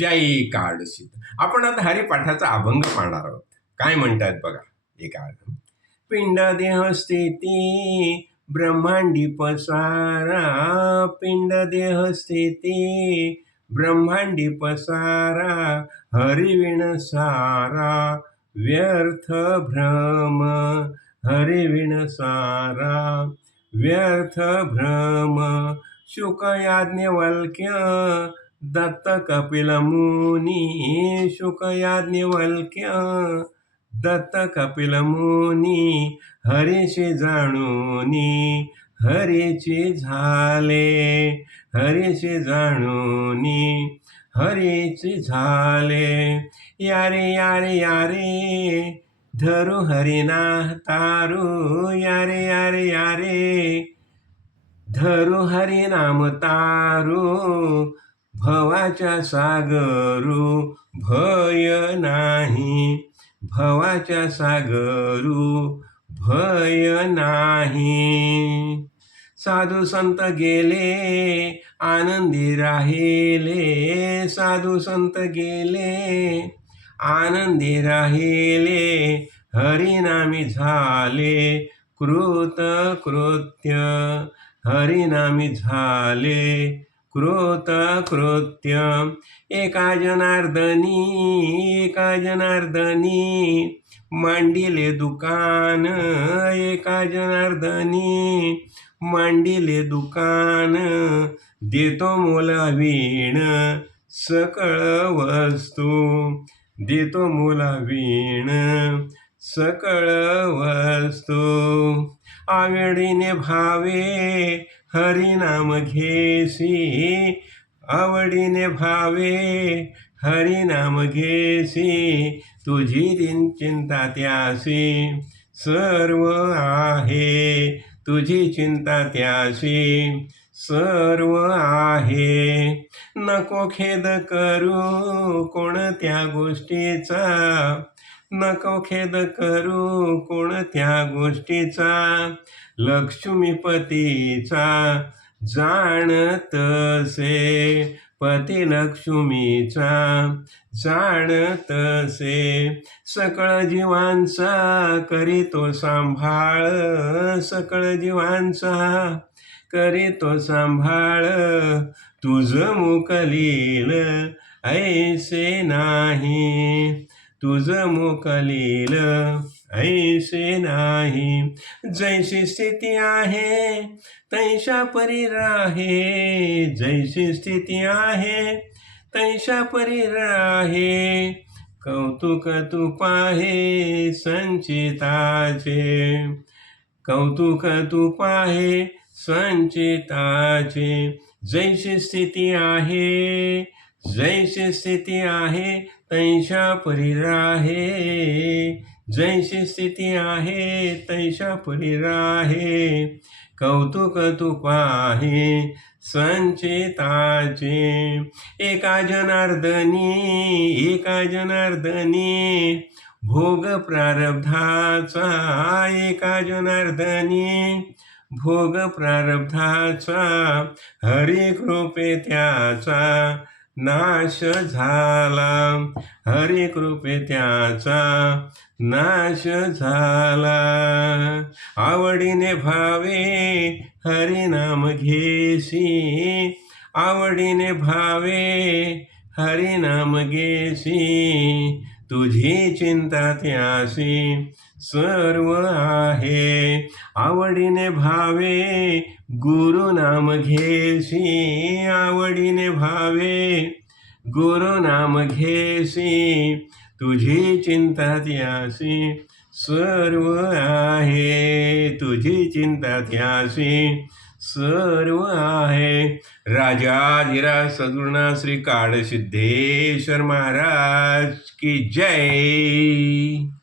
जय काळसिद्ध. आपण आता हरिपाठाचा अभंग पाहणार आहोत. काय म्हणतात बघा. एक पिंड देह स्थिती ब्रह्मांडी पसारा, पिंड देह स्थिती ब्रह्मांडी पसारा, हरिविण सारा व्यर्थ भ्रम, हरिविण सारा व्यर्थ भ्रम. शुक याज्ञवल्क्य दत्त कपिल मुनी, शुक याज्ञवल्क्य दत्त कपिल मुनी, हरीशी जाणूनी हरीची झाले, हरीशी जाणूनी हरीची झाले. यारे यारे यारे धरू हरिना तारू, यारे यारे यारे धरू हरिनाम तारू, भवाच्या सागरू भय नाही, भवाच्या सागरू भय नाही. साधू संत गेले आनंदी राहिले, साधू संत गेले आनंदी राहिले, हरिनामी झाले कृत कृत्य, हरिनामी झाले कृत कृत्य. एका जनार्दनी, एका जनार्दनी मांडिले दुकान, एका जनार्दनी मांडिले दुकान, देतो मोला वीण सकळ वस्तू, देतो मोला वीण सकळ वस्तू. आवडीने भावे हरिनाम घेसी, आवडीने भावे हरिनाम घेसी, तुझी चिंता त्यासी सर्व आहे, तुझी चिंता त्यासी सर्व आहे. नको खेद करू कोणत्या गोष्टीचा, नको खेद करू कोणत्या गोष्टीचा, लक्ष्मीपतीचा जाणतसे, पती लक्ष्मीचा जाणतसे. सकळ जीवांचा करीतो सांभाळ, सकळ जीवांचा करीतो सांभाळ, तुझ मुकलील ऐसे नाही, तुझ मुकलील ऐसे नाही. जैसी स्थिती आहे तैशा परी राहे, जैसी स्थिती आहे तैशा परी राहे, कौतुक तू पाहे संचिताचे, कौतुक तू पाहे संचिताचे. जैसी स्थिती आहे, जैसी स्थिती आहे तैशा परी राहे, जैसी स्थिती आहे तैशा परी राहे, कौतुक तू पाहे संचिताचे. एका जनार्दनी, एका जनार्दनी भोग प्रारब्धाचा, एका जनार्दनी भोग प्रारब्धाचा, हरी कृपे त्याचा नाश झाला, हरी कृपे त्याचा नाश झाला. आवडीने भावे हरिनाम घेसी, आवडीने भावे हरिनाम घेसी, तुझी चिंता त्यासी सर्व आहे. आवडीने भावे गुरुनाम घेसी, आवडीने भावे गुरुनाम घेसी, तुझी चिंता त्यासी सर्व आहे, तुझी चिंता त्यासी सर्व आहे. राजाधिराज सद्गुरुनाथ श्री काळसिद्धेश्वर महाराज की जय.